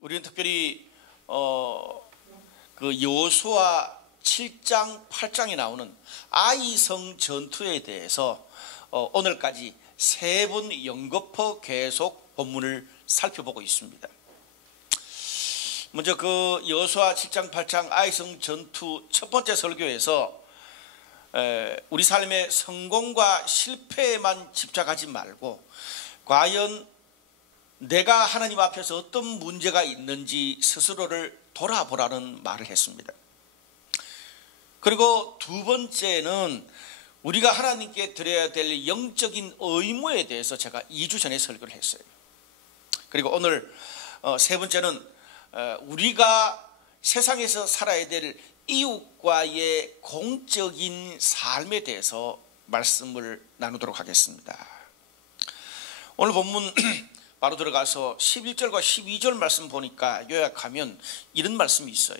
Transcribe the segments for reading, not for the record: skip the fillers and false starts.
우리는 특별히 그 여호수아 7장, 8장에 나오는 아이성 전투에 대해서 오늘까지 세 번 연거푸 계속 본문을 살펴보고 있습니다. 먼저 그 여호수아 7장, 8장 아이성 전투 첫 번째 설교에서 우리 삶의 성공과 실패에만 집착하지 말고 과연 내가 하나님 앞에서 어떤 문제가 있는지 스스로를 돌아보라는 말을 했습니다. 그리고 두 번째는 우리가 하나님께 드려야 될 영적인 의무에 대해서 제가 2주 전에 설교를 했어요. 그리고 오늘 세 번째는 우리가 세상에서 살아야 될 이웃과의 공적인 삶에 대해서 말씀을 나누도록 하겠습니다. 오늘 본문 바로 들어가서 11절과 12절 말씀 보니까 요약하면 이런 말씀이 있어요.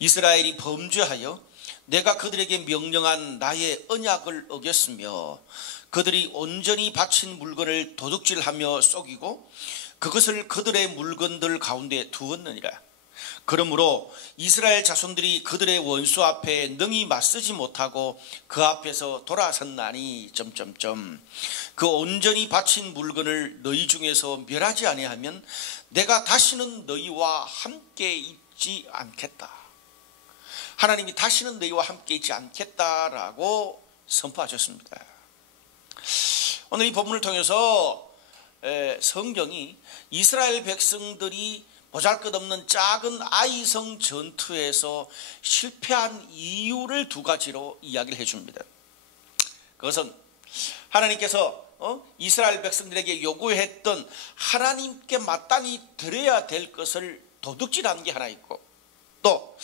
이스라엘이 범죄하여 내가 그들에게 명령한 나의 언약을 어겼으며 그들이 온전히 바친 물건을 도둑질하며 속이고 그것을 그들의 물건들 가운데 두었느니라. 그러므로 이스라엘 자손들이 그들의 원수 앞에 능히 맞서지 못하고 그 앞에서 돌아섰나니 그 온전히 바친 물건을 너희 중에서 멸하지 아니하면 내가 다시는 너희와 함께 있지 않겠다. 하나님이 다시는 너희와 함께 있지 않겠다라고 선포하셨습니다. 오늘 이 본문을 통해서 성경이 이스라엘 백성들이 보잘것없는 작은 아이성 전투에서 실패한 이유를 두 가지로 이야기를 해줍니다. 그것은 하나님께서 이스라엘 백성들에게 요구했던 하나님께 마땅히 드려야 될 것을 도둑질하는 게 하나 있고, 또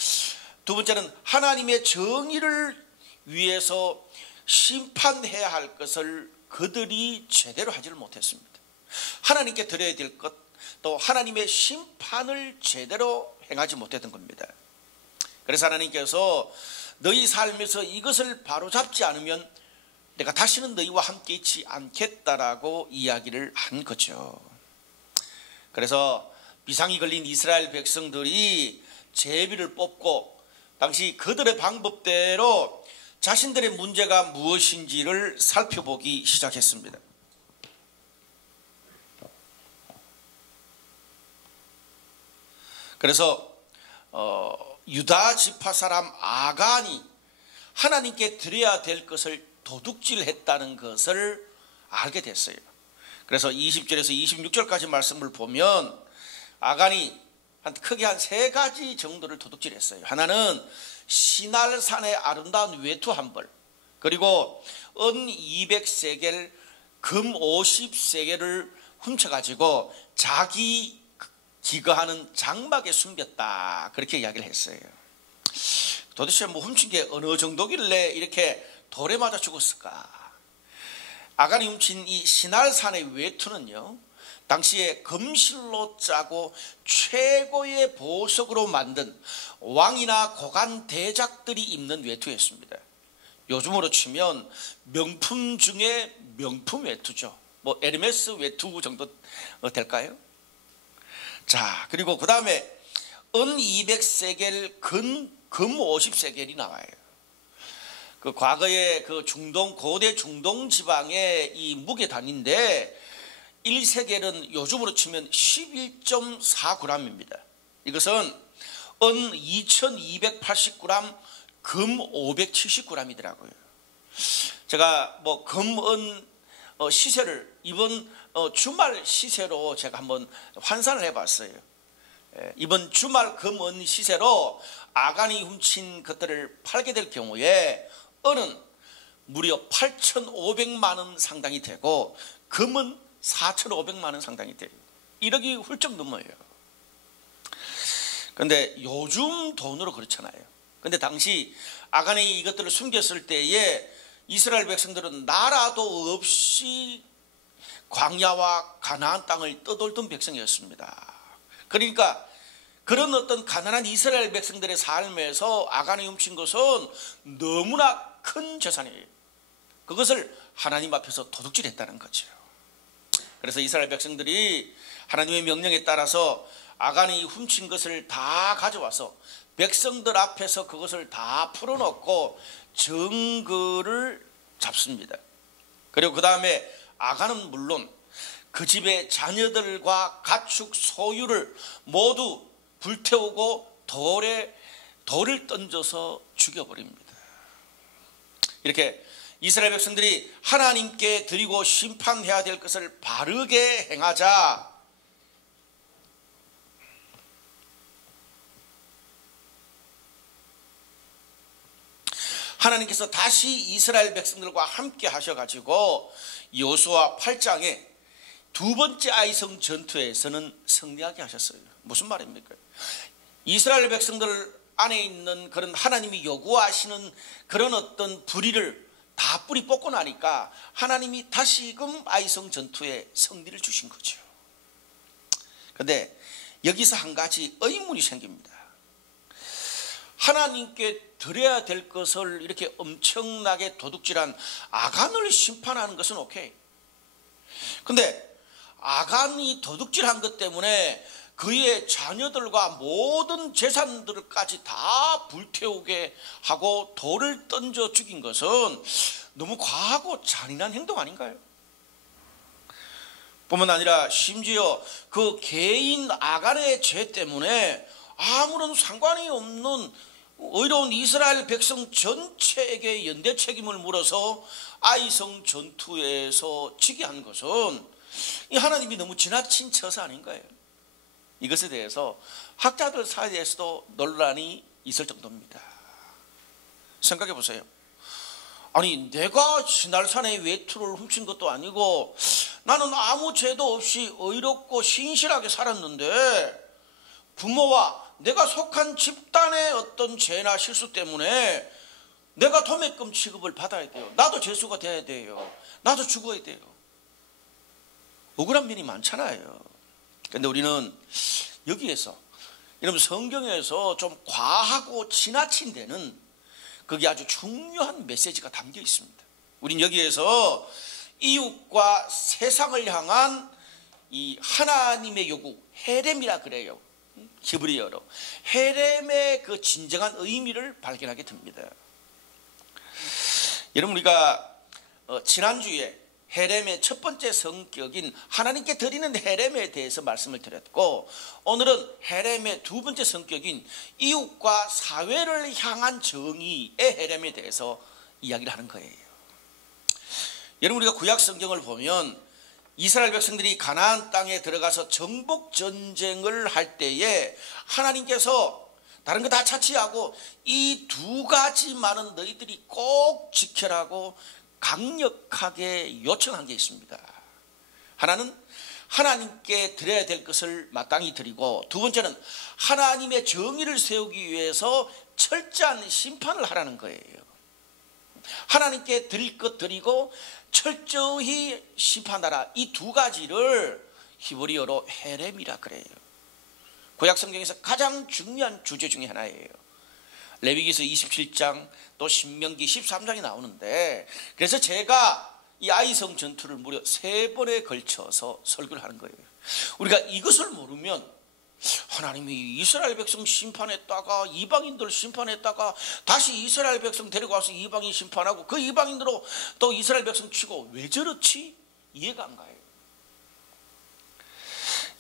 두 번째는 하나님의 정의를 위해서 심판해야 할 것을 그들이 제대로 하지를 못했습니다. 하나님께 드려야 될 것, 또 하나님의 심판을 제대로 행하지 못했던 겁니다. 그래서 하나님께서 너희 삶에서 이것을 바로잡지 않으면 내가 다시는 너희와 함께 있지 않겠다라고 이야기를 한 거죠. 그래서 비상이 걸린 이스라엘 백성들이 제비를 뽑고 당시 그들의 방법대로 자신들의 문제가 무엇인지를 살펴보기 시작했습니다. 그래서 유다 지파 사람 아간이 하나님께 드려야 될 것을 도둑질했다는 것을 알게 됐어요. 그래서 20절에서 26절까지 말씀을 보면 아간이 크게 한 세 가지 정도를 도둑질했어요. 하나는 시날산의 아름다운 외투 한 벌, 그리고 은 200세겔, 금 50세겔을 훔쳐가지고 자기 기거하는 장막에 숨겼다, 그렇게 이야기를 했어요. 도대체 뭐 훔친 게 어느 정도길래 이렇게 돌에 맞아 죽었을까? 아간이 훔친 이 시날산의 외투는요, 당시에 금실로 짜고 최고의 보석으로 만든 왕이나 고관 대작들이 입는 외투였습니다. 요즘으로 치면 명품 중에 명품 외투죠. 뭐 에르메스 외투 정도 될까요? 자, 그리고 그 다음에 은 200세겔, 금 50세겔이 나와요. 그 과거에 그 중동, 고대 중동 지방의 이 무게 단위인데 1세겔은 요즘으로 치면 11.4g입니다. 이것은 은 2280g, 금 570g이더라고요. 제가 뭐 금은 시세를 이번 주말 시세로 제가 한번 환산을 해봤어요. 이번 주말 금은 시세로 아간이 훔친 것들을 팔게 될 경우에 은은 무려 8,500만 원 상당이 되고 금은 4,500만 원 상당이 돼요. 1억이 훌쩍 넘어요. 그런데 요즘 돈으로 그렇잖아요. 그런데 당시 아간이 이것들을 숨겼을 때에 이스라엘 백성들은 나라도 없이 광야와 가나안 땅을 떠돌던 백성이었습니다. 그러니까 그런 어떤 가난한 이스라엘 백성들의 삶에서 아간이 훔친 것은 너무나 큰 재산이에요. 그것을 하나님 앞에서 도둑질했다는 거죠. 그래서 이스라엘 백성들이 하나님의 명령에 따라서 아간이 훔친 것을 다 가져와서 백성들 앞에서 그것을 다 풀어놓고 증거를 잡습니다. 그리고 그 다음에 아간은 물론 그 집의 자녀들과 가축 소유를 모두 불태우고 돌을 던져서 죽여버립니다. 이렇게 이스라엘 백성들이 하나님께 드리고 심판해야 될 것을 바르게 행하자 하나님께서 다시 이스라엘 백성들과 함께 하셔가지고 여호수아 8장에 두 번째 아이성 전투에서는 승리하게 하셨어요. 무슨 말입니까? 이스라엘 백성들 안에 있는 그런 하나님이 요구하시는 그런 어떤 불의를 다 뿌리 뽑고 나니까 하나님이 다시금 아이성 전투에 승리를 주신 거죠. 그런데 여기서 한 가지 의문이 생깁니다. 하나님께 드려야 될 것을 이렇게 엄청나게 도둑질한 아간을 심판하는 것은 오케이. 근데 아간이 도둑질한 것 때문에 그의 자녀들과 모든 재산들까지 다 불태우게 하고 돌을 던져 죽인 것은 너무 과하고 잔인한 행동 아닌가요? 뿐만 아니라 심지어 그 개인 아간의 죄 때문에 아무런 상관이 없는 의로운 이스라엘 백성 전체에게 연대 책임을 물어서 아이성 전투에서 지게 한 것은 이 하나님이 너무 지나친 처사 아닌가요? 이것에 대해서 학자들 사이에서도 논란이 있을 정도입니다. 생각해 보세요. 아니 내가 지날산에 외투를 훔친 것도 아니고 나는 아무 죄도 없이 의롭고 신실하게 살았는데 부모와 내가 속한 집단의 어떤 죄나 실수 때문에 내가 도매금 취급을 받아야 돼요. 나도 죄수가 돼야 돼요. 나도 죽어야 돼요. 억울한 면이 많잖아요. 그런데 우리는 여기에서 여러분 성경에서 좀 과하고 지나친 데는 거기 아주 중요한 메시지가 담겨 있습니다. 우린 여기에서 이웃과 세상을 향한 이 하나님의 요구, 헤렘이라 그래요. 히브리어로 헤렘의 그 진정한 의미를 발견하게 됩니다. 여러분 우리가 지난주에 헤렘의 첫 번째 성격인 하나님께 드리는 헤렘에 대해서 말씀을 드렸고 오늘은 헤렘의 두 번째 성격인 이웃과 사회를 향한 정의의 헤렘에 대해서 이야기를 하는 거예요. 여러분 우리가 구약 성경을 보면 이스라엘 백성들이 가나안 땅에 들어가서 정복 전쟁을 할 때에 하나님께서 다른 거 다 차치하고 이 두 가지만은 너희들이 꼭 지켜라고 강력하게 요청한 게 있습니다. 하나는 하나님께 드려야 될 것을 마땅히 드리고 두 번째는 하나님의 정의를 세우기 위해서 철저한 심판을 하라는 거예요. 하나님께 드릴 것 드리고 철저히 심판하라. 이 두 가지를 히브리어로 헤렘이라 그래요. 구약 성경에서 가장 중요한 주제 중에 하나예요. 레위기서 27장 또 신명기 13장이 나오는데 그래서 제가 이 아이성 전투를 무려 3번에 걸쳐서 설교를 하는 거예요. 우리가 이것을 모르면 하나님이 이스라엘 백성 심판했다가 이방인들 심판했다가 다시 이스라엘 백성 데리고 와서 이방인 심판하고 그 이방인으로 또 이스라엘 백성 치고 왜 저렇지? 이해가 안 가요.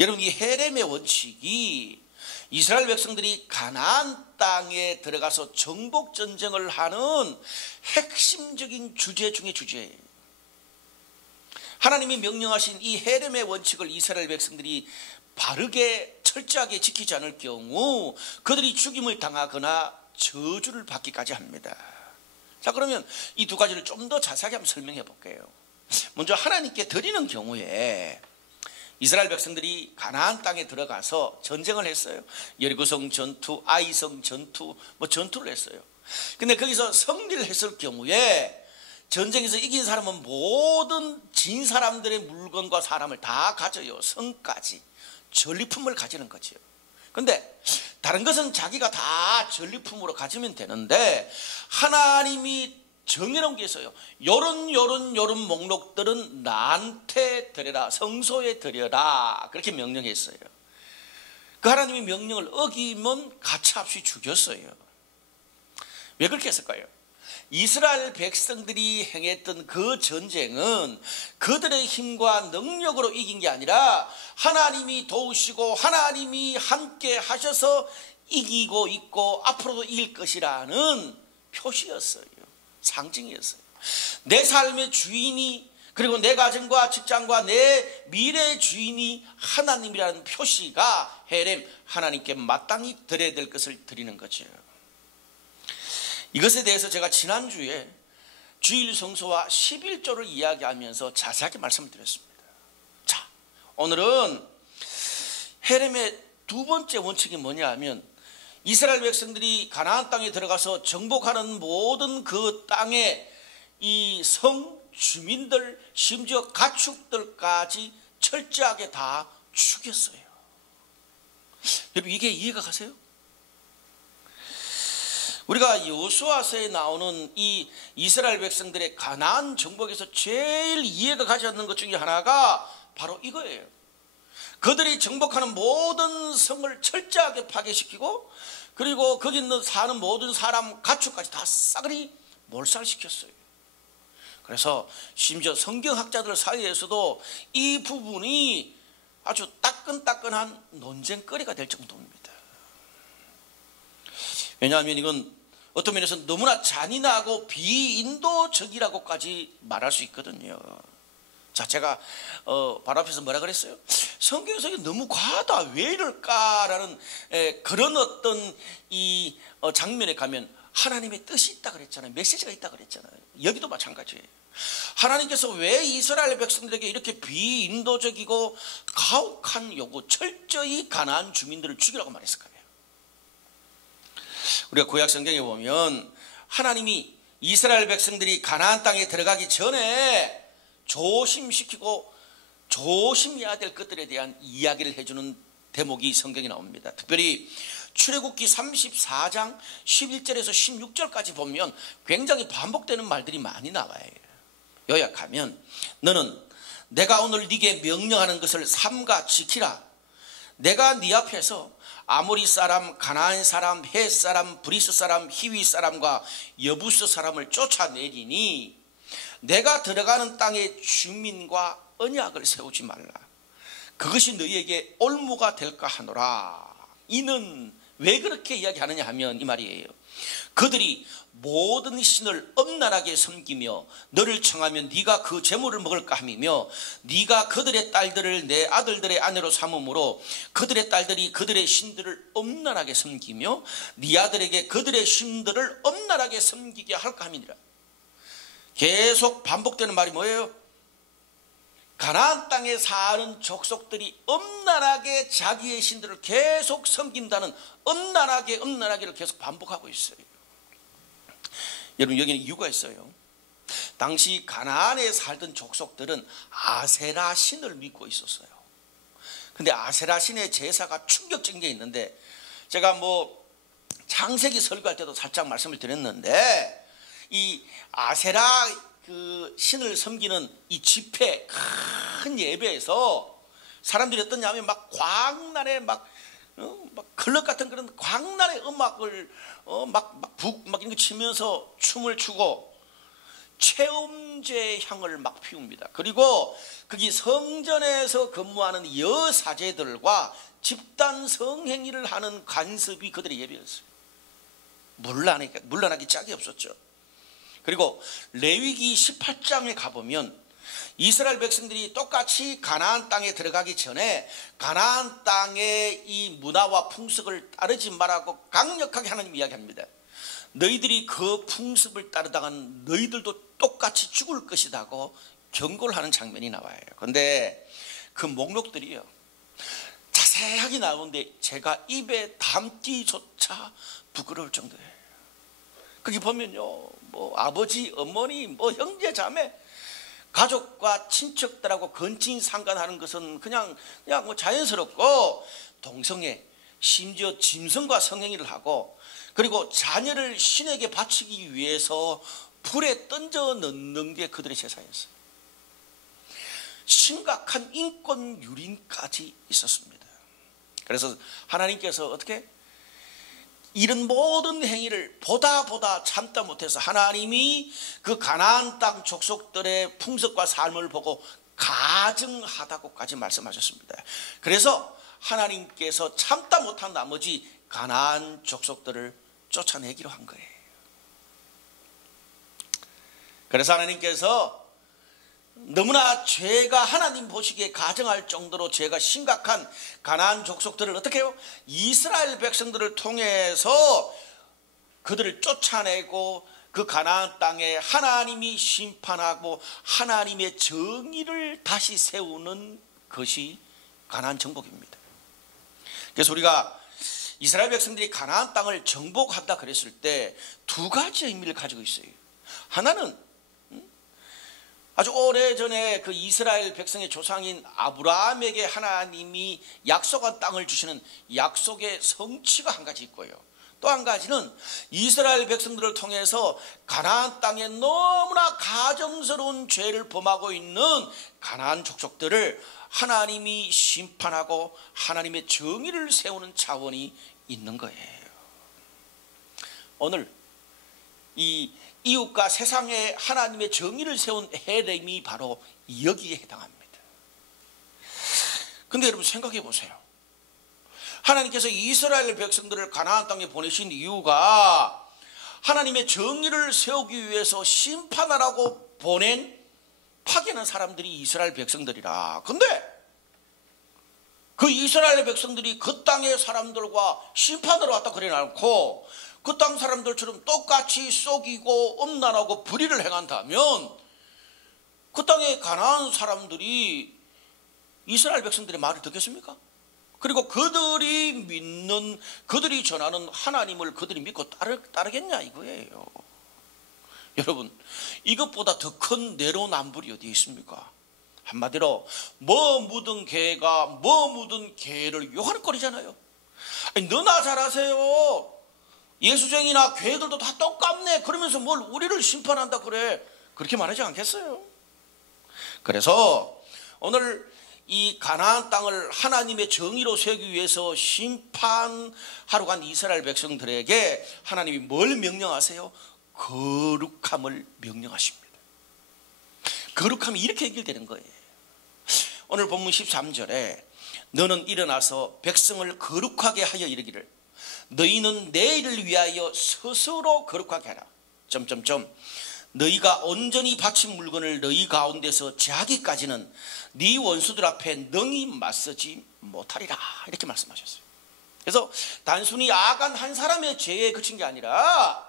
여러분 이 헤렘의 원칙이 이스라엘 백성들이 가나안 땅에 들어가서 정복 전쟁을 하는 핵심적인 주제 중의 주제예요. 하나님이 명령하신 이 헤렘의 원칙을 이스라엘 백성들이 바르게 철저하게 지키지 않을 경우 그들이 죽임을 당하거나 저주를 받기까지 합니다. 자 그러면 이 두 가지를 좀 더 자세하게 한번 설명해 볼게요. 먼저 하나님께 드리는 경우에 이스라엘 백성들이 가나안 땅에 들어가서 전쟁을 했어요. 여리고성 전투, 아이성 전투, 전투를 했어요. 근데 거기서 승리를 했을 경우에 전쟁에서 이긴 사람은 모든 진 사람들의 물건과 사람을 다 가져요. 성까지 전리품을 가지는 거죠. 근데 다른 것은 자기가 다 전리품으로 가지면 되는데 하나님이 정해놓은 게 있어요. 요런 목록들은 나한테 드려라, 성소에 드려라 그렇게 명령했어요. 그 하나님의 명령을 어기면 가차없이 죽였어요. 왜 그렇게 했을까요? 이스라엘 백성들이 행했던 그 전쟁은 그들의 힘과 능력으로 이긴 게 아니라 하나님이 도우시고 하나님이 함께 하셔서 이기고 있고 앞으로도 이길 것이라는 표시였어요. 상징이었어요. 내 삶의 주인이, 그리고 내 가정과 직장과 내 미래의 주인이 하나님이라는 표시가 헤렘, 하나님께 마땅히 드려야 될 것을 드리는 거죠. 이것에 대해서 제가 지난주에 주일 성소와 11조를 이야기하면서 자세하게 말씀을 드렸습니다. 자, 오늘은 헤렘의 두 번째 원칙이 뭐냐 하면, 이스라엘 백성들이 가나안 땅에 들어가서 정복하는 모든 그 땅의 이 성 주민들, 심지어 가축들까지 철저하게 다 죽였어요. 여러분, 이게 이해가 가세요? 우리가 여호수아서에 나오는 이 이스라엘 백성들의 가나안 정복에서 제일 이해가 가지 않는 것 중에 하나가 바로 이거예요. 그들이 정복하는 모든 성을 철저하게 파괴시키고, 그리고 거기 있는 사는 모든 사람, 가축까지 다 싸그리 몰살시켰어요. 그래서 심지어 성경학자들 사이에서도 이 부분이 아주 따끈따끈한 논쟁거리가 될 정도입니다. 왜냐하면 이건 어떤 면에서 너무나 잔인하고 비인도적이라고까지 말할 수 있거든요. 자, 제가 바로 앞에서 뭐라 그랬어요? 성경에서 이게 너무 과하다, 왜 이럴까라는 그런 어떤 이 장면에 가면 하나님의 뜻이 있다 그랬잖아요. 메시지가 있다 그랬잖아요. 여기도 마찬가지예요. 하나님께서 왜 이스라엘 백성들에게 이렇게 비인도적이고 가혹한 요구, 철저히 가나안 주민들을 죽이라고 말했을까요? 우리가 구약 성경에 보면 하나님이 이스라엘 백성들이 가나안 땅에 들어가기 전에 조심시키고 조심해야 될 것들에 대한 이야기를 해주는 대목이 성경에 나옵니다. 특별히 출애굽기 34장 11절에서 16절까지 보면 굉장히 반복되는 말들이 많이 나와요. 요약하면, 너는 내가 오늘 네게 명령하는 것을 삼가 지키라. 내가 네 앞에서 아모리 사람, 가나안 사람, 헷 사람, 브리스 사람, 히위 사람과 여부스 사람을 쫓아내리니 내가 들어가는 땅의 주민과 언약을 세우지 말라. 그것이 너희에게 올무가 될까 하노라. 이는 왜 그렇게 이야기하느냐 하면 이 말이에요. 그들이 모든 신을 엄란하게 섬기며 너를 청하면 네가 그 재물을 먹을까 함이며, 네가 그들의 딸들을 내 아들들의 아내로 삼음으로 그들의 딸들이 그들의 신들을 엄란하게 섬기며 네 아들에게 그들의 신들을 엄란하게 섬기게 할까 함이니라. 계속 반복되는 말이 뭐예요? 가나안 땅에 사는 족속들이 엄란하게 자기의 신들을 계속 섬긴다는 엄란하게를 계속 반복하고 있어요. 여러분, 여기는 이유가 있어요. 당시 가나안에 살던 족속들은 아세라 신을 믿고 있었어요. 근데 아세라 신의 제사가 충격적인 게 있는데, 제가 창세기 설교할 때도 살짝 말씀을 드렸는데, 이 아세라 그 신을 섬기는 이 집회, 큰 예배에서 사람들이 어떠냐 하면 막 광란에 막 클럽 같은 그런 광란의 음악을 막 이런 거 치면서 춤을 추고 체험제 향을 막 피웁니다. 그리고 거기 성전에서 근무하는 여사제들과 집단 성행위를 하는 간섭이 그들의 예배였어요. 물러나기 짝이 없었죠. 그리고 레위기 18장에 가보면 이스라엘 백성들이 똑같이 가나안 땅에 들어가기 전에 가나안 땅의 이 문화와 풍습을 따르지 말라고 강력하게 하나님 이야기합니다. 너희들이 그 풍습을 따르다간 너희들도 똑같이 죽을 것이라고 경고를 하는 장면이 나와요. 그런데 그 목록들이요, 자세하게 나오는데 제가 입에 담기조차 부끄러울 정도예요. 거기 보면요, 아버지, 어머니, 형제, 자매, 가족과 친척들하고 건친 상관하는 것은 그냥 자연스럽고, 동성애, 심지어 짐승과 성행위를 하고, 그리고 자녀를 신에게 바치기 위해서 불에 던져 넣는 게 그들의 제사였어요. 심각한 인권 유린까지 있었습니다. 그래서 하나님께서 어떻게 이런 모든 행위를 보다 참다 못해서 하나님이 그 가나안 땅 족속들의 풍습과 삶을 보고 가증하다고까지 말씀하셨습니다. 그래서 하나님께서 참다 못한 나머지 가나안 족속들을 쫓아내기로 한 거예요. 그래서 하나님께서 너무나 죄가 하나님 보시기에 가증할 정도로 죄가 심각한 가나안 족속들을 어떻게 해요? 이스라엘 백성들을 통해서 그들을 쫓아내고 그 가나안 땅에 하나님이 심판하고 하나님의 정의를 다시 세우는 것이 가나안 정복입니다. 그래서 우리가 이스라엘 백성들이 가나안 땅을 정복한다 그랬을 때 두 가지 의미를 가지고 있어요. 하나는 아주 오래전에 그 이스라엘 백성의 조상인 아브라함에게 하나님이 약속한 땅을 주시는 약속의 성취가 한 가지 있고요. 또 한 가지는 이스라엘 백성들을 통해서 가나안 땅에 너무나 가증스러운 죄를 범하고 있는 가나안 족속들을 하나님이 심판하고 하나님의 정의를 세우는 차원이 있는 거예요. 오늘 이 이웃과 세상에 하나님의 정의를 세운 헤렘이 바로 여기에 해당합니다. 근데 여러분 생각해 보세요. 하나님께서 이스라엘 백성들을 가나안 땅에 보내신 이유가 하나님의 정의를 세우기 위해서 심판하라고 보낸 파견한 사람들이 이스라엘 백성들이라. 근데 그 이스라엘 백성들이 그 땅의 사람들과 심판으로 왔다 그래 않고 그 땅 사람들처럼 똑같이 속이고 음란하고 불의를 행한다면 그 땅의 가나안 사람들이 이스라엘 백성들의 말을 듣겠습니까? 그리고 그들이 믿는, 그들이 전하는 하나님을 그들이 믿고 따르겠냐 이거예요. 여러분, 이것보다 더 큰 내로남불이 어디 있습니까? 한마디로 뭐 묻은 개가 뭐 묻은 개를 욕하는 꼴이잖아요. 아니, 너나 잘하세요. 예수쟁이나 괴들도 다 똑같네. 그러면서 뭘 우리를 심판한다 그래. 그렇게 말하지 않겠어요? 그래서 오늘 이 가나안 땅을 하나님의 정의로 세우기 위해서 심판하러 간 이스라엘 백성들에게 하나님이 뭘 명령하세요? 거룩함을 명령하십니다. 거룩함이 이렇게 해결되는 거예요. 오늘 본문 13절에 너는 일어나서 백성을 거룩하게 하여 이르기를 너희는 내일을 위하여 스스로 거룩하게 하라. 너희가 온전히 바친 물건을 너희 가운데서 제하기까지는 네 원수들 앞에 능히 맞서지 못하리라. 이렇게 말씀하셨어요. 그래서 단순히 아간 한 사람의 죄에 그친 게 아니라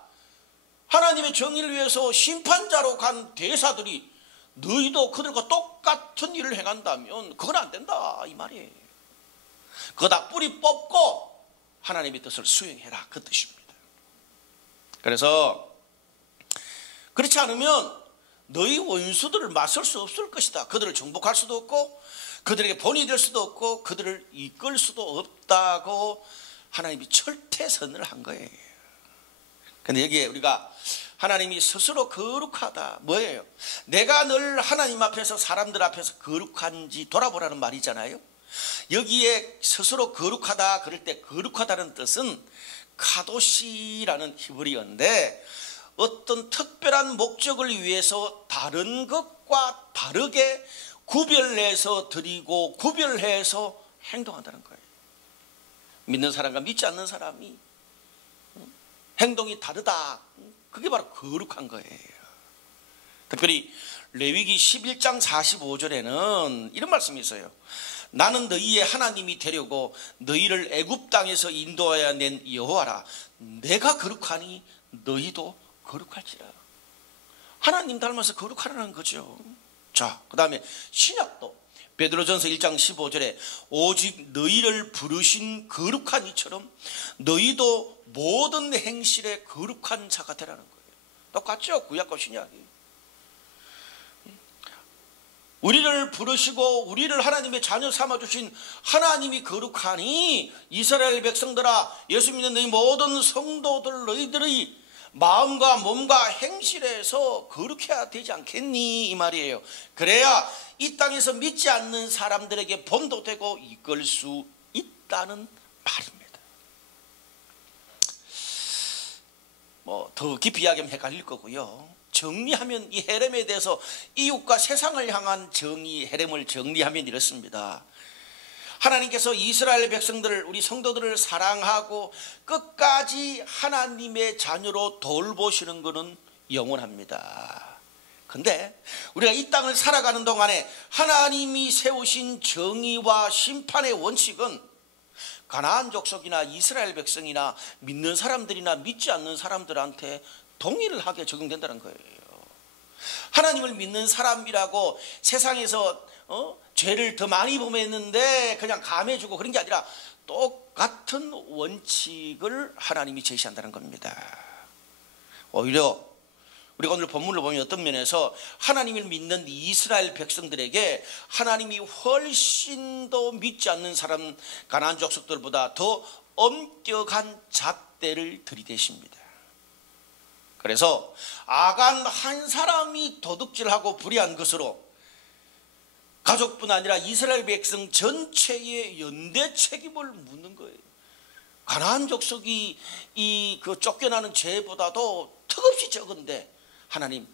하나님의 정의를 위해서 심판자로 간 대사들이 너희도 그들과 똑같은 일을 행한다면 그건 안 된다 이 말이에요. 그거 다 뿌리 뽑고 하나님의 뜻을 수행해라 그 뜻입니다. 그래서 그렇지 않으면 너희 원수들을 맞설 수 없을 것이다. 그들을 정복할 수도 없고 그들에게 본이 될 수도 없고 그들을 이끌 수도 없다고 하나님이 철퇴선을 한 거예요. 근데 여기에 우리가 하나님이 스스로 거룩하다 뭐예요? 내가 늘 하나님 앞에서 사람들 앞에서 거룩한지 돌아보라는 말이잖아요. 여기에 스스로 거룩하다 그럴 때 거룩하다는 뜻은 카도시라는 히브리어인데 어떤 특별한 목적을 위해서 다른 것과 다르게 구별해서 드리고 구별해서 행동한다는 거예요. 믿는 사람과 믿지 않는 사람이 행동이 다르다. 그게 바로 거룩한 거예요. 특별히 레위기 11장 45절에는 이런 말씀이 있어요. 나는 너희의 하나님이 되려고 너희를 애굽 땅에서 인도하여 낸 여호와라. 내가 거룩하니 너희도 거룩할지라. 하나님 닮아서 거룩하라는 거죠. 자, 그 다음에 신약도 베드로전서 1장 15절에 오직 너희를 부르신 거룩한 이처럼 너희도 모든 행실에 거룩한 자가 되라는 거예요. 똑같죠? 구약과 신약이. 우리를 부르시고 우리를 하나님의 자녀 삼아주신 하나님이 거룩하니 이스라엘 백성들아 예수 믿는 너희 모든 성도들 너희들의 마음과 몸과 행실에서 거룩해야 되지 않겠니 이 말이에요. 그래야 이 땅에서 믿지 않는 사람들에게 본도되고 이끌 수 있다는 말입니다. 더 깊이 이야기하면 헷갈릴 거고요. 정리하면 이 헤렘에 대해서 이웃과 세상을 향한 정의, 헤렘을 정리하면 이렇습니다. 하나님께서 이스라엘 백성들을, 우리 성도들을 사랑하고 끝까지 하나님의 자녀로 돌보시는 것은 영원합니다. 근데 우리가 이 땅을 살아가는 동안에 하나님이 세우신 정의와 심판의 원칙은 가나안 족속이나 이스라엘 백성이나 믿는 사람들이나 믿지 않는 사람들한테 동일하게 적용된다는 거예요. 하나님을 믿는 사람이라고 세상에서 죄를 더 많이 범했는데 그냥 감해주고 그런 게 아니라 똑같은 원칙을 하나님이 제시한다는 겁니다. 오히려 우리가 오늘 본문을 보면 어떤 면에서 하나님을 믿는 이스라엘 백성들에게 하나님이 훨씬 더 믿지 않는 사람, 가나안 족속들보다 더 엄격한 잣대를 들이대십니다. 그래서 아간 한 사람이 도둑질하고 불의한 것으로 가족뿐 아니라 이스라엘 백성 전체의 연대 책임을 묻는 거예요. 가나안 족속이 그 쫓겨나는 죄보다도 턱없이 적은데 하나님,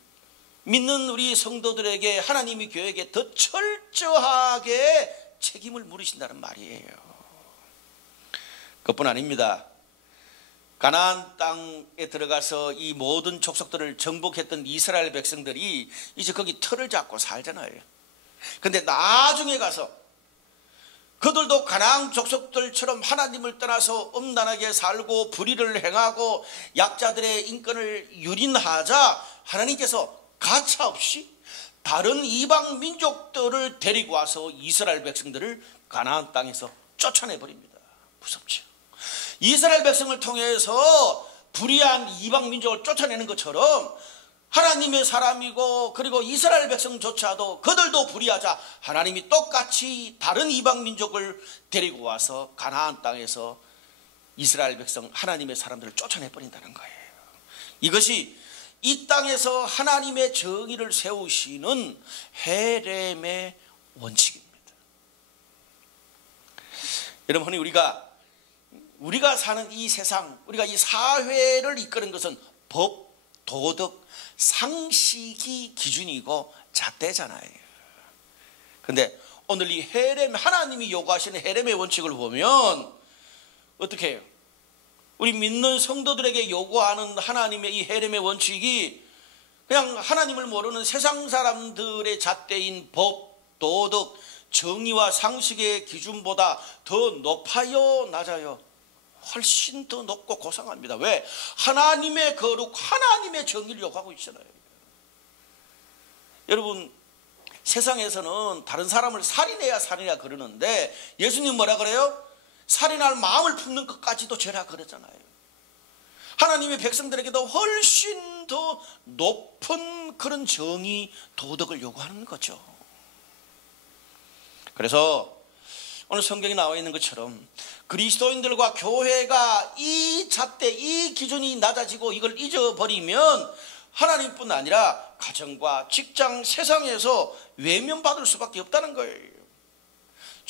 믿는 우리 성도들에게, 하나님이 교회에게 더 철저하게 책임을 물으신다는 말이에요. 그것뿐 아닙니다. 가나안 땅에 들어가서 이 모든 족속들을 정복했던 이스라엘 백성들이 이제 거기 터를 잡고 살잖아요. 근데 나중에 가서 그들도 가나안 족속들처럼 하나님을 떠나서 엄난하게 살고 불의를 행하고 약자들의 인권을 유린하자 하나님께서 가차없이 다른 이방 민족들을 데리고 와서 이스라엘 백성들을 가나안 땅에서 쫓아내버립니다. 무섭죠. 이스라엘 백성을 통해서 불의한 이방 민족을 쫓아내는 것처럼 하나님의 사람이고 그리고 이스라엘 백성조차도 그들도 불의하자 하나님이 똑같이 다른 이방 민족을 데리고 와서 가나안 땅에서 이스라엘 백성, 하나님의 사람들을 쫓아내버린다는 거예요. 이것이 이 땅에서 하나님의 정의를 세우시는 헤렘의 원칙입니다. 여러분, 우리가 사는 이 세상, 우리가 이 사회를 이끄는 것은 법, 도덕, 상식이 기준이고 잣대잖아요. 근데 오늘 이 헤렘, 하나님이 요구하시는 헤렘의 원칙을 보면 어떻게 해요? 우리 믿는 성도들에게 요구하는 하나님의 이 헤렘의 원칙이 그냥 하나님을 모르는 세상 사람들의 잣대인 법, 도덕, 정의와 상식의 기준보다 더 높아요, 낮아요? 훨씬 더 높고 고상합니다. 왜? 하나님의 거룩, 하나님의 정의를 요구하고 있잖아요. 여러분, 세상에서는 다른 사람을 살인해야 살인해야 그러는데 예수님 뭐라 그래요? 살인할 마음을 품는 것까지도 죄라 그러잖아요. 하나님의 백성들에게도 훨씬 더 높은 그런 정의, 도덕을 요구하는 거죠. 그래서 오늘 성경에 나와 있는 것처럼 그리스도인들과 교회가 이 잣대, 이 기준이 낮아지고 이걸 잊어버리면 하나님뿐 아니라 가정과 직장, 세상에서 외면받을 수밖에 없다는 거예요.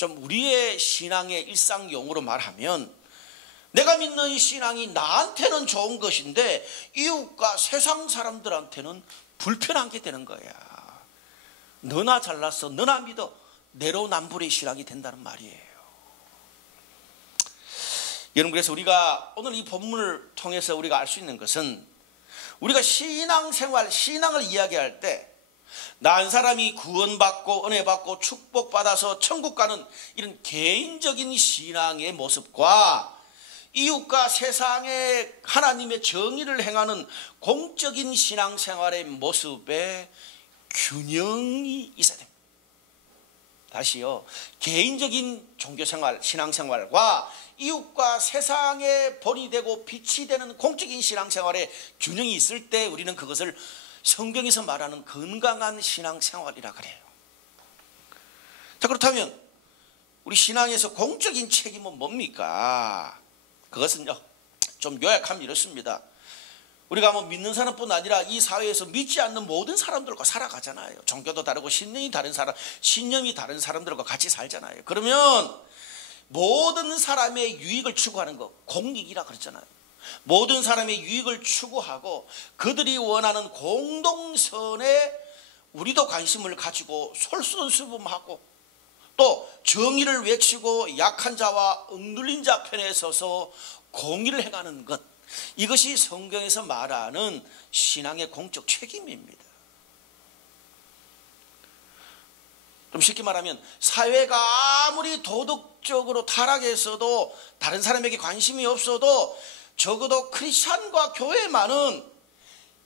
좀 우리의 신앙의 일상용어로 말하면 내가 믿는 이 신앙이 나한테는 좋은 것인데 이웃과 세상 사람들한테는 불편한 게 되는 거야. 너나 잘났어, 너나 믿어, 내로남불의 신앙이 된다는 말이에요. 여러분, 그래서 우리가 오늘 이 본문을 통해서 우리가 알 수 있는 것은 우리가 신앙생활, 신앙을 이야기할 때 나 한 사람이 구원받고 은혜받고 축복받아서 천국 가는 이런 개인적인 신앙의 모습과 이웃과 세상에 하나님의 정의를 행하는 공적인 신앙생활의 모습에 균형이 있어야 됩니다. 다시요, 개인적인 종교생활, 신앙생활과 이웃과 세상에 본이 되고 빛이 되는 공적인 신앙생활에 균형이 있을 때 우리는 그것을 성경에서 말하는 건강한 신앙생활이라 그래요. 자, 그렇다면 우리 신앙에서 공적인 책임은 뭡니까? 그것은요, 좀 요약하면 이렇습니다. 우리가 뭐 믿는 사람뿐 아니라 이 사회에서 믿지 않는 모든 사람들과 살아가잖아요. 종교도 다르고 신념이 다른 사람들과 같이 살잖아요. 그러면 모든 사람의 유익을 추구하는 것, 공익이라 그랬잖아요. 모든 사람의 유익을 추구하고 그들이 원하는 공동선에 우리도 관심을 가지고 솔선수범하고 또 정의를 외치고 약한 자와 억눌린 자 편에 서서 공의를 행하는 것, 이것이 성경에서 말하는 신앙의 공적 책임입니다. 좀 쉽게 말하면 사회가 아무리 도덕적으로 타락했어도 다른 사람에게 관심이 없어도 적어도 크리스찬과 교회만은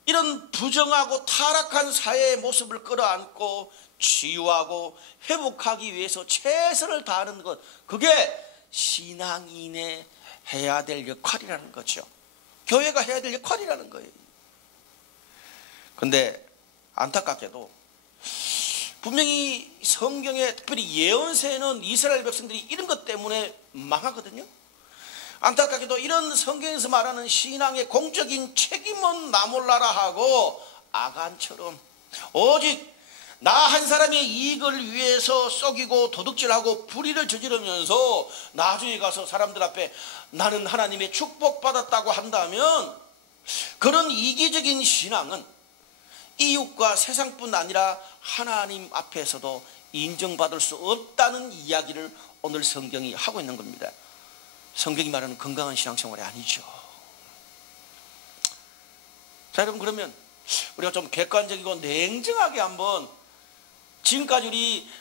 이런 부정하고 타락한 사회의 모습을 끌어안고 치유하고 회복하기 위해서 최선을 다하는 것, 그게 신앙인의 해야 될 역할이라는 거죠. 교회가 해야 될 역할이라는 거예요. 그런데 안타깝게도 분명히 성경에 특별히 예언서에는 이스라엘 백성들이 이런 것 때문에 망하거든요. 안타깝게도 이런 성경에서 말하는 신앙의 공적인 책임은 나 몰라라 하고 아간처럼 오직 나 한 사람의 이익을 위해서 속이고 도둑질하고 불의를 저지르면서 나중에 가서 사람들 앞에 나는 하나님의 축복받았다고 한다면 그런 이기적인 신앙은 이웃과 세상뿐 아니라 하나님 앞에서도 인정받을 수 없다는 이야기를 오늘 성경이 하고 있는 겁니다. 성경이 말하는 건강한 신앙생활이 아니죠. 자, 여러분, 그러면 우리가 좀 객관적이고 냉정하게 한번 지금까지 우리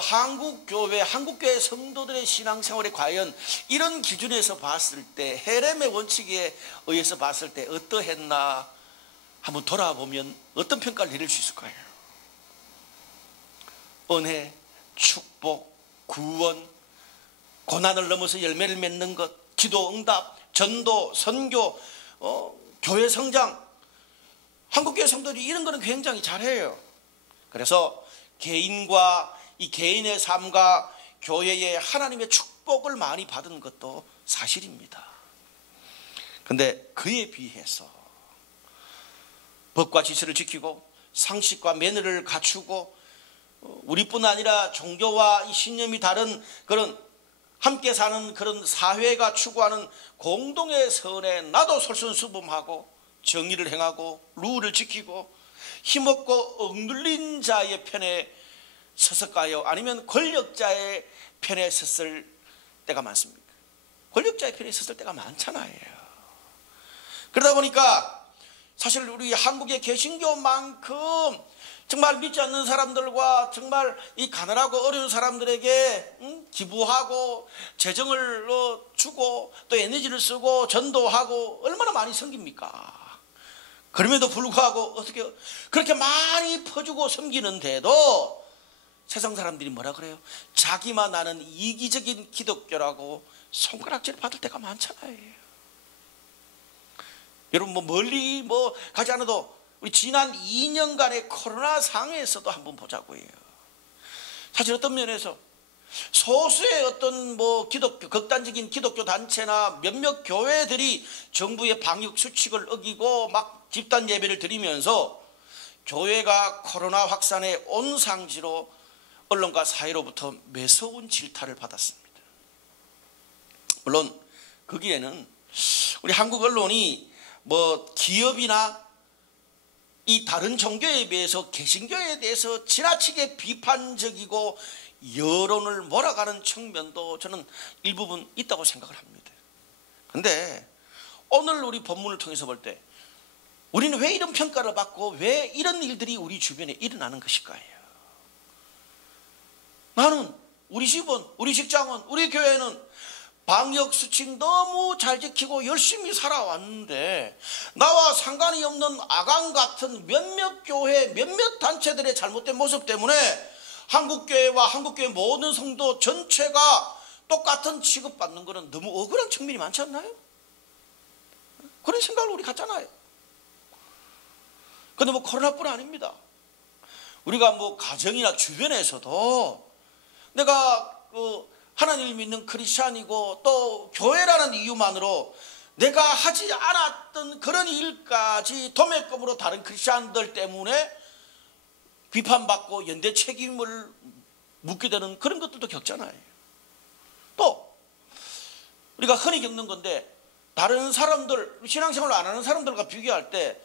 한국교회 성도들의 신앙생활이 과연 이런 기준에서 봤을 때, 헤렘의 원칙에 의해서 봤을 때 어떠했나 한번 돌아보면 어떤 평가를 내릴 수 있을까요? 은혜, 축복, 구원, 고난을 넘어서 열매를 맺는 것, 기도 응답, 전도, 선교, 교회 성장, 한국교회 성도들이 이런 거는 굉장히 잘해요. 그래서 개인과 이 개인의 삶과 교회의 하나님의 축복을 많이 받은 것도 사실입니다. 그런데 그에 비해서 법과 질서를 지키고 상식과 매너를 갖추고 우리뿐 아니라 종교와 이 신념이 다른 그런 함께 사는 그런 사회가 추구하는 공동의 선에 나도 솔선수범하고 정의를 행하고 룰을 지키고 힘없고 억눌린 자의 편에 섰을까요? 아니면 권력자의 편에 섰을 때가 많습니까? 권력자의 편에 섰을 때가 많잖아요. 그러다 보니까 사실 우리 한국의 개신교만큼 정말 믿지 않는 사람들과 정말 이 가난하고 어려운 사람들에게 기부하고 재정을 주고 또 에너지를 쓰고 전도하고 얼마나 많이 섬깁니까? 그럼에도 불구하고 어떻게 그렇게 많이 퍼주고 섬기는데도 세상 사람들이 뭐라 그래요? 자기만 아는 이기적인 기독교라고 손가락질 받을 때가 많잖아요. 여러분 멀리 가지 않아도 우리 지난 2년간의 코로나 상황에서도 한번 보자고요. 사실 어떤 면에서 소수의 어떤 기독교, 극단적인 기독교 단체나 몇몇 교회들이 정부의 방역 수칙을 어기고 막 집단 예배를 드리면서 교회가 코로나 확산의 온상지로 언론과 사회로부터 매서운 질타를 받았습니다. 물론 거기에는 우리 한국 언론이 기업이나 이 다른 종교에 비해서 개신교에 대해서 지나치게 비판적이고 여론을 몰아가는 측면도 저는 일부분 있다고 생각을 합니다. 그런데 오늘 우리 본문을 통해서 볼 때 우리는 왜 이런 평가를 받고 왜 이런 일들이 우리 주변에 일어나는 것일까요? 나는 우리 집은, 우리 직장은, 우리 교회는 방역수칙 너무 잘 지키고 열심히 살아왔는데 나와 상관이 없는 아강 같은 몇몇 교회, 몇몇 단체들의 잘못된 모습 때문에 한국교회와 한국교회 모든 성도 전체가 똑같은 취급받는 것은 너무 억울한 측면이 많지 않나요? 그런 생각을 우리 갖잖아요. 그런데 코로나뿐 아닙니다. 우리가 가정이나 주변에서도 내가 하나님을 믿는 크리스찬이고 또 교회라는 이유만으로 내가 하지 않았던 그런 일까지 도매금으로 다른 크리스찬들 때문에 비판받고 연대 책임을 묻게 되는 그런 것들도 겪잖아요. 또 우리가 흔히 겪는 건데, 다른 사람들, 신앙생활을 안 하는 사람들과 비교할 때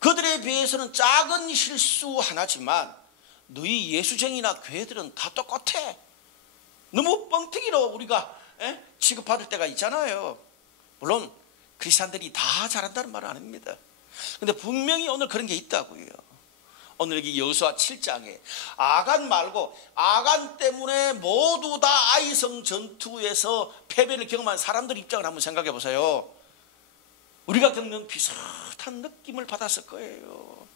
그들에 비해서는 작은 실수 하나지만 너희 예수쟁이나 교회들은 다 똑같아. 너무 뻥튀기로 우리가 취급받을 때가 있잖아요. 물론 크리스찬들이 다 잘한다는 말은 아닙니다. 근데 분명히 오늘 그런 게 있다고요. 오늘 여기 여호수아 7장에 아간 말고, 아간 때문에 모두 다 아이성 전투에서 패배를 경험한 사람들 입장을 한번 생각해 보세요. 우리가 겪는 비슷한 느낌을 받았을 거예요.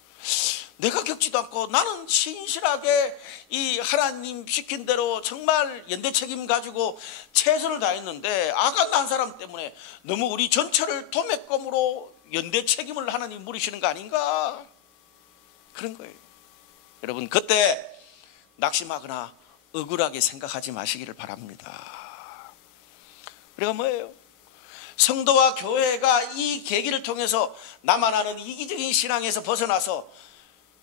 내가 겪지도 않고 나는 신실하게 이 하나님 시킨 대로 정말 연대 책임 가지고 최선을 다했는데, 아간 한 사람 때문에 너무 우리 전체를 도매금으로 연대 책임을 하나님 물으시는 거 아닌가, 그런 거예요. 여러분, 그때 낙심하거나 억울하게 생각하지 마시기를 바랍니다. 우리가 뭐예요? 성도와 교회가 이 계기를 통해서 나만 아는 이기적인 신앙에서 벗어나서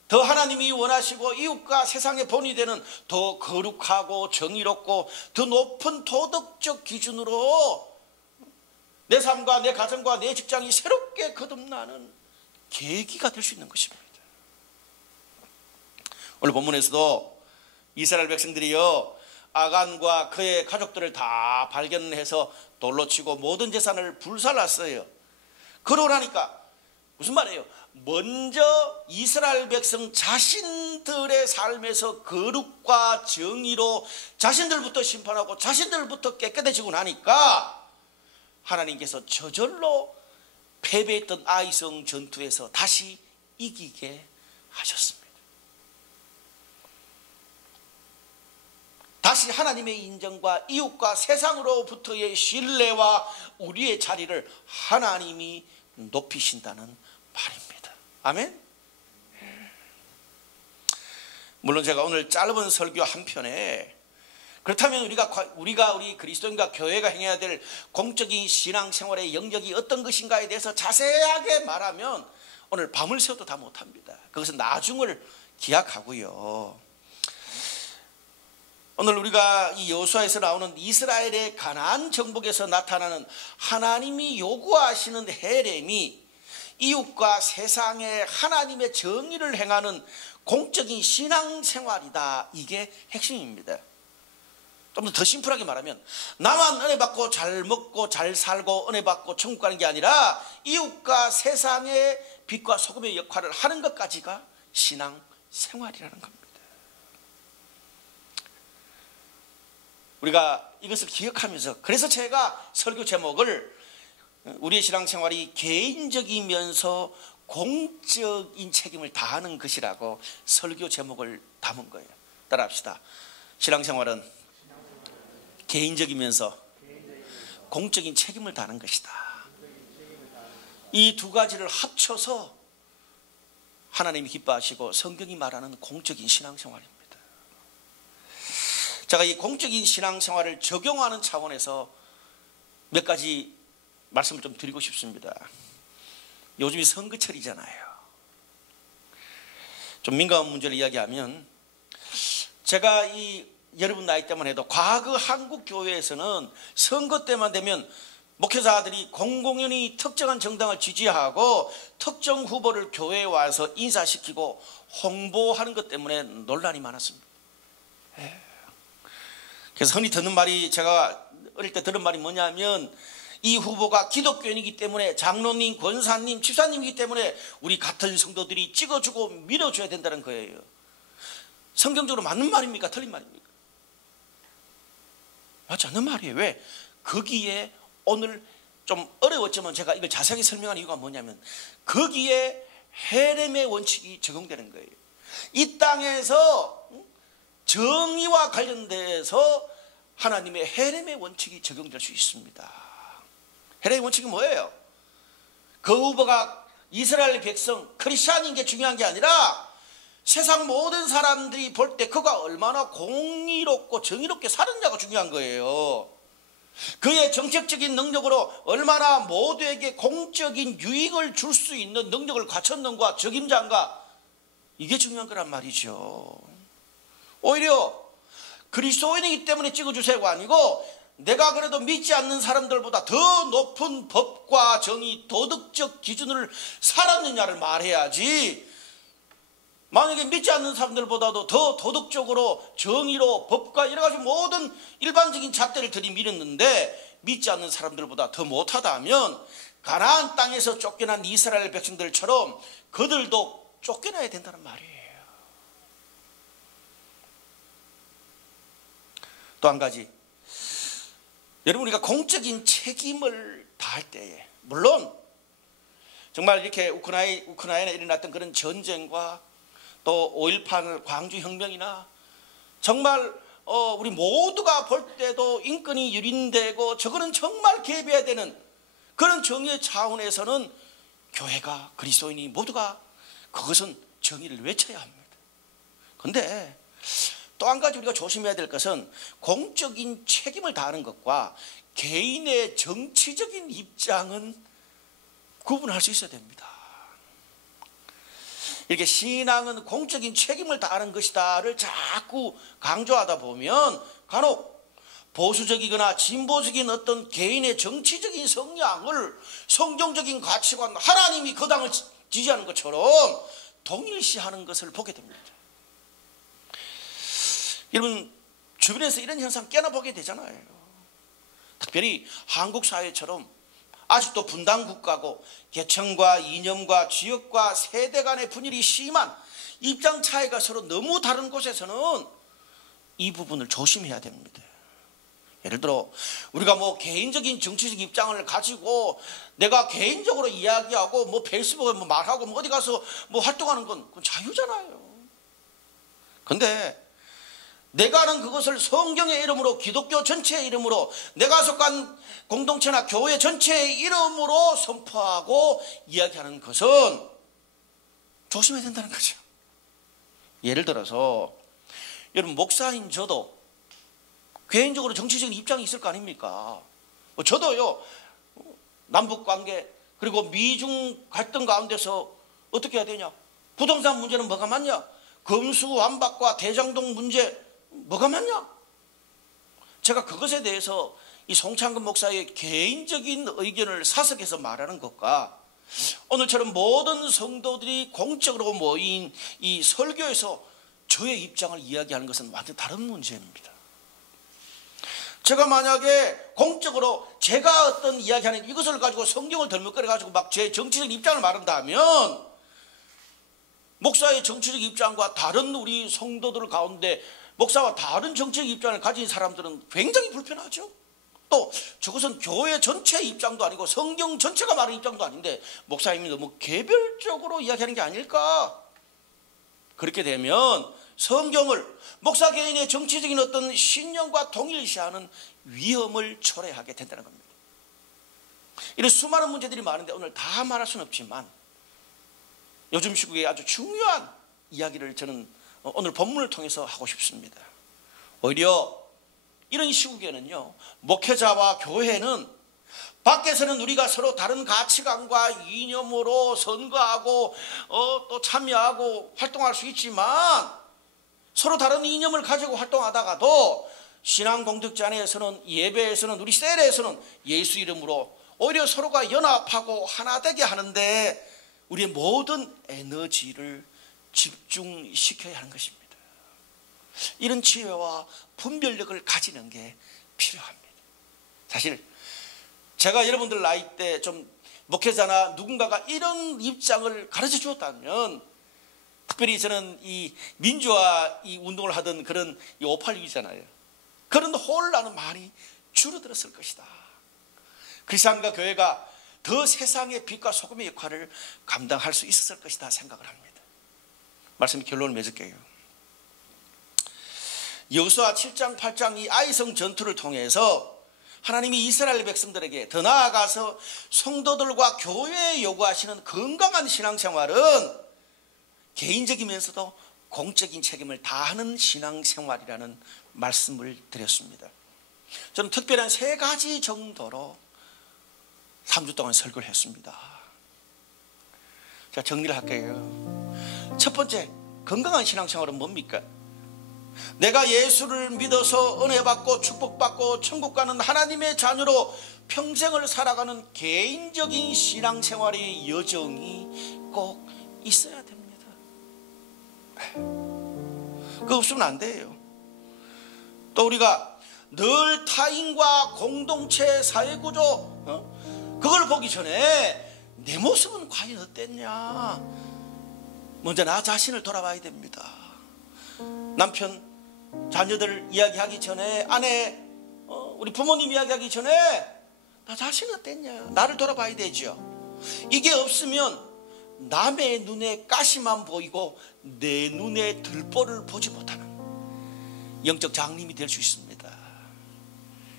더 하나님이 원하시고 이웃과 세상의 본이 되는 더 거룩하고 정의롭고 더 높은 도덕적 기준으로 내 삶과 내 가정과 내 직장이 새롭게 거듭나는 계기가 될 수 있는 것입니다. 오늘 본문에서도 이스라엘 백성들이요, 아간과 그의 가족들을 다 발견해서 돌로 치고 모든 재산을 불살랐어요. 그러고 나니까 무슨 말이에요? 먼저 이스라엘 백성 자신들의 삶에서 거룩과 정의로 자신들부터 심판하고 자신들부터 깨끗해지고 나니까 하나님께서 저절로 패배했던 아이성 전투에서 다시 이기게 하셨습니다. 다시 하나님의 인정과 이웃과 세상으로부터의 신뢰와 우리의 자리를 하나님이 높이신다는 말입니다. 아멘. 물론 제가 오늘 짧은 설교 한 편에, 그렇다면 우리가 우리 그리스도인과 교회가 행해야 될 공적인 신앙생활의 영역이 어떤 것인가에 대해서 자세하게 말하면 오늘 밤을 새워도 다 못합니다. 그것은 나중을 기약하고요. 오늘 우리가 이 여호수아에서 나오는 이스라엘의 가나안 정복에서 나타나는 하나님이 요구하시는 헤렘이 이웃과 세상에 하나님의 정의를 행하는 공적인 신앙생활이다. 이게 핵심입니다. 좀 더 심플하게 말하면, 나만 은혜 받고 잘 먹고 잘 살고 은혜 받고 천국 가는 게 아니라 이웃과 세상의 빛과 소금의 역할을 하는 것까지가 신앙생활이라는 겁니다. 우리가 이것을 기억하면서, 그래서 제가 설교 제목을 우리의 신앙생활이 개인적이면서 공적인 책임을 다하는 것이라고 설교 제목을 담은 거예요. 따라합시다. 신앙생활은 개인적이면서 공적인 책임을 다하는 것이다. 이 두 가지를 합쳐서 하나님이 기뻐하시고 성경이 말하는 공적인 신앙생활입니다. 제가 이 공적인 신앙생활을 적용하는 차원에서 몇 가지 말씀을 좀 드리고 싶습니다. 요즘이 선거철이잖아요. 좀 민감한 문제를 이야기하면, 제가 이 여러분 나이 때만 해도 과거 한국 교회에서는 선거 때만 되면 목회자들이 공공연히 특정한 정당을 지지하고 특정 후보를 교회에 와서 인사시키고 홍보하는 것 때문에 논란이 많았습니다. 그래서 흔히 듣는 말이, 제가 어릴 때 들은 말이 뭐냐면, 이 후보가 기독교인이기 때문에, 장로님, 권사님, 집사님이기 때문에 우리 같은 성도들이 찍어주고 밀어줘야 된다는 거예요. 성경적으로 맞는 말입니까? 틀린 말입니까? 맞지 않는 말이에요. 왜? 거기에 오늘 좀 어려웠지만 제가 이걸 자세하게 설명한 이유가 뭐냐면, 거기에 헤렘의 원칙이 적용되는 거예요. 이 땅에서 정의와 관련돼서 하나님의 헤렘의 원칙이 적용될 수 있습니다. 헤렘의 원칙이 뭐예요? 그 후보가 이스라엘 백성, 크리스찬인 게 중요한 게 아니라 세상 모든 사람들이 볼 때 그가 얼마나 공의롭고 정의롭게 사는냐가 중요한 거예요. 그의 정책적인 능력으로 얼마나 모두에게 공적인 유익을 줄 수 있는 능력을 갖췄는가, 적임자인가, 이게 중요한 거란 말이죠. 오히려 그리스도인이기 때문에 찍어주세요가 아니고, 내가 그래도 믿지 않는 사람들보다 더 높은 법과 정의, 도덕적 기준을 살았느냐를 말해야지, 만약에 믿지 않는 사람들보다도 더 도덕적으로 정의로 법과 여러 가지 모든 일반적인 잣대를 들이밀었는데 믿지 않는 사람들보다 더 못하다면 가나안 땅에서 쫓겨난 이스라엘 백성들처럼 그들도 쫓겨나야 된다는 말이에요. 또 한 가지, 여러분, 우리가 공적인 책임을 다할 때에, 물론 정말 이렇게 우크라이나에 일어났던 그런 전쟁과 또 5.18 광주혁명이나 정말 우리 모두가 볼 때도 인권이 유린되고 저거는 정말 개입해야 되는 그런 정의의 차원에서는 교회가, 그리스도인이 모두가 그것은 정의를 외쳐야 합니다. 그런데 또 한 가지 우리가 조심해야 될 것은 공적인 책임을 다하는 것과 개인의 정치적인 입장은 구분할 수 있어야 됩니다. 이렇게 신앙은 공적인 책임을 다하는 것이다를 자꾸 강조하다 보면 간혹 보수적이거나 진보적인 어떤 개인의 정치적인 성향을 성경적인 가치관, 하나님이 그 당을 지지하는 것처럼 동일시하는 것을 보게 됩니다. 여러분, 주변에서 이런 현상 꽤나 보게 되잖아요. 특별히 한국 사회처럼 아직도 분단 국가고 계층과 이념과 지역과 세대 간의 분열이 심한 입장 차이가 서로 너무 다른 곳에서는 이 부분을 조심해야 됩니다. 예를 들어 우리가 뭐 개인적인 정치적 입장을 가지고 내가 개인적으로 이야기하고 뭐 페이스북에 뭐 말하고 뭐 어디 가서 뭐 활동하는 건 그건 자유잖아요. 그런데 내가 하는 그것을 성경의 이름으로, 기독교 전체의 이름으로, 내가 속한 공동체나 교회 전체의 이름으로 선포하고 이야기하는 것은 조심해야 된다는 거죠. 예를 들어서 여러분, 목사인 저도 개인적으로 정치적인 입장이 있을 거 아닙니까? 저도요, 남북관계 그리고 미중 갈등 가운데서 어떻게 해야 되냐, 부동산 문제는 뭐가 맞냐, 검수완박과 대장동 문제 뭐가 맞냐? 제가 그것에 대해서 이 송창근 목사의 개인적인 의견을 사석해서 말하는 것과 오늘처럼 모든 성도들이 공적으로 모인 이 설교에서 저의 입장을 이야기하는 것은 완전 다른 문제입니다. 제가 만약에 공적으로 제가 어떤 이야기하는 이것을 가지고 성경을 덜먹거려 가지고 막 제 정치적 입장을 말한다면 목사의 정치적 입장과 다른 우리 성도들 가운데 목사와 다른 정치적 입장을 가진 사람들은 굉장히 불편하죠. 또 저것은 교회 전체의 입장도 아니고 성경 전체가 말하는 입장도 아닌데 목사님이 너무 개별적으로 이야기하는 게 아닐까? 그렇게 되면 성경을 목사 개인의 정치적인 어떤 신념과 동일시하는 위험을 초래하게 된다는 겁니다. 이런 수많은 문제들이 많은데 오늘 다 말할 수는 없지만 요즘 시국에 아주 중요한 이야기를 저는 오늘 본문을 통해서 하고 싶습니다. 오히려 이런 시국에는요, 목회자와 교회는 밖에서는 우리가 서로 다른 가치관과 이념으로 선거하고 또 참여하고 활동할 수 있지만 서로 다른 이념을 가지고 활동하다가도 신앙 공동체 안에서는, 예배에서는, 우리 셀에서는 예수 이름으로 오히려 서로가 연합하고 하나 되게 하는데 우리의 모든 에너지를 집중시켜야 하는 것입니다. 이런 지혜와 분별력을 가지는 게 필요합니다. 사실 제가 여러분들 나이 때 좀 목회자나 누군가가 이런 입장을 가르쳐 주었다면, 특별히 저는 이 민주화 이 운동을 하던 그런 이 586이잖아요. 그런 혼란은 많이 줄어들었을 것이다. 그리스도인과 교회가 더 세상의 빛과 소금의 역할을 감당할 수 있었을 것이다 생각을 합니다. 말씀의 결론을 맺을게요. 여호수아 7장 8장 이 아이성 전투를 통해서 하나님이 이스라엘 백성들에게 더 나아가서 성도들과 교회에 요구하시는 건강한 신앙생활은 개인적이면서도 공적인 책임을 다하는 신앙생활이라는 말씀을 드렸습니다. 저는 특별한 3가지 정도로 3주 동안 설교를 했습니다. 자, 정리를 할게요. 첫 번째, 건강한 신앙생활은 뭡니까? 내가 예수를 믿어서 은혜 받고 축복받고 천국 가는 하나님의 자녀로 평생을 살아가는 개인적인 신앙생활의 여정이 꼭 있어야 됩니다. 그거 없으면 안 돼요. 또 우리가 늘 타인과 공동체 사회구조 그걸 보기 전에 내 모습은 과연 어땠냐, 먼저 나 자신을 돌아봐야 됩니다. 남편 자녀들 이야기하기 전에, 아내 우리 부모님 이야기하기 전에 나 자신 어땠냐, 나를 돌아봐야 되죠. 이게 없으면 남의 눈에 가시만 보이고 내 눈에 들보를 보지 못하는 영적 장님이 될 수 있습니다.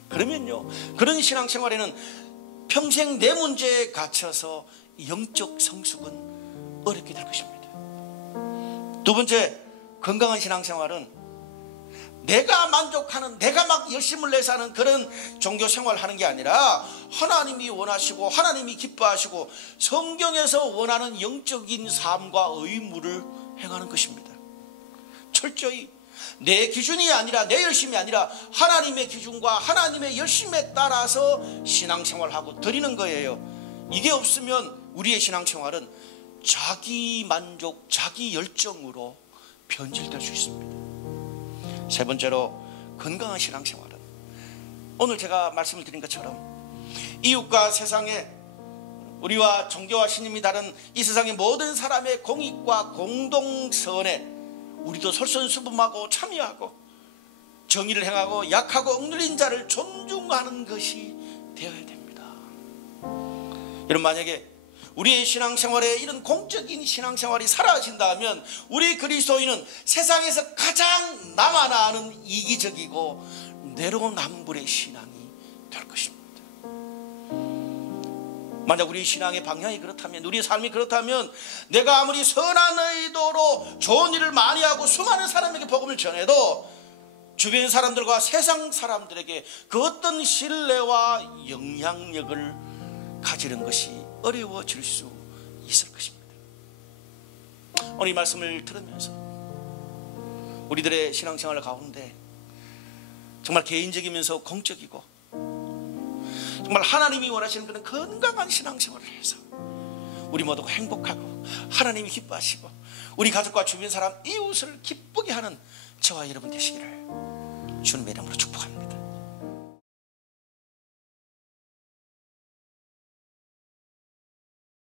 그러면요, 그런 신앙생활에는 평생 내 문제에 갇혀서 영적 성숙은 어렵게 될 것입니다. 두 번째, 건강한 신앙생활은 내가 만족하는, 내가 막 열심을 내서 하는 그런 종교생활을 하는 게 아니라 하나님이 원하시고 하나님이 기뻐하시고 성경에서 원하는 영적인 삶과 의무를 행하는 것입니다. 철저히 내 기준이 아니라, 내 열심이 아니라 하나님의 기준과 하나님의 열심에 따라서 신앙생활하고 드리는 거예요. 이게 없으면 우리의 신앙생활은 자기 만족, 자기 열정으로 변질될 수 있습니다. 세 번째로, 건강한 신앙생활은 오늘 제가 말씀을 드린 것처럼 이웃과 세상에, 우리와 종교와 신념이 다른 이 세상의 모든 사람의 공익과 공동선에 우리도 솔선수범하고 참여하고 정의를 행하고 약하고 억눌린 자를 존중하는 것이 되어야 됩니다. 여러분, 만약에 우리의 신앙생활에 이런 공적인 신앙생활이 사라진다 하면 우리 그리스도인은 세상에서 가장 나만 아는 이기적이고 내로남불의 신앙이 될 것입니다. 만약 우리 신앙의 방향이 그렇다면, 우리의 삶이 그렇다면, 내가 아무리 선한 의도로 좋은 일을 많이 하고 수많은 사람에게 복음을 전해도 주변 사람들과 세상 사람들에게 그 어떤 신뢰와 영향력을 가지는 것이 어려워질 수 있을 것입니다. 오늘 이 말씀을 들으면서 우리들의 신앙생활 가운데 정말 개인적이면서 공적이고 정말 하나님이 원하시는 그런 건강한 신앙생활을 해서 우리 모두가 행복하고 하나님이 기뻐하시고 우리 가족과 주변 사람, 이웃을 기쁘게 하는 저와 여러분 되시기를 주님의 이름으로 축복합니다.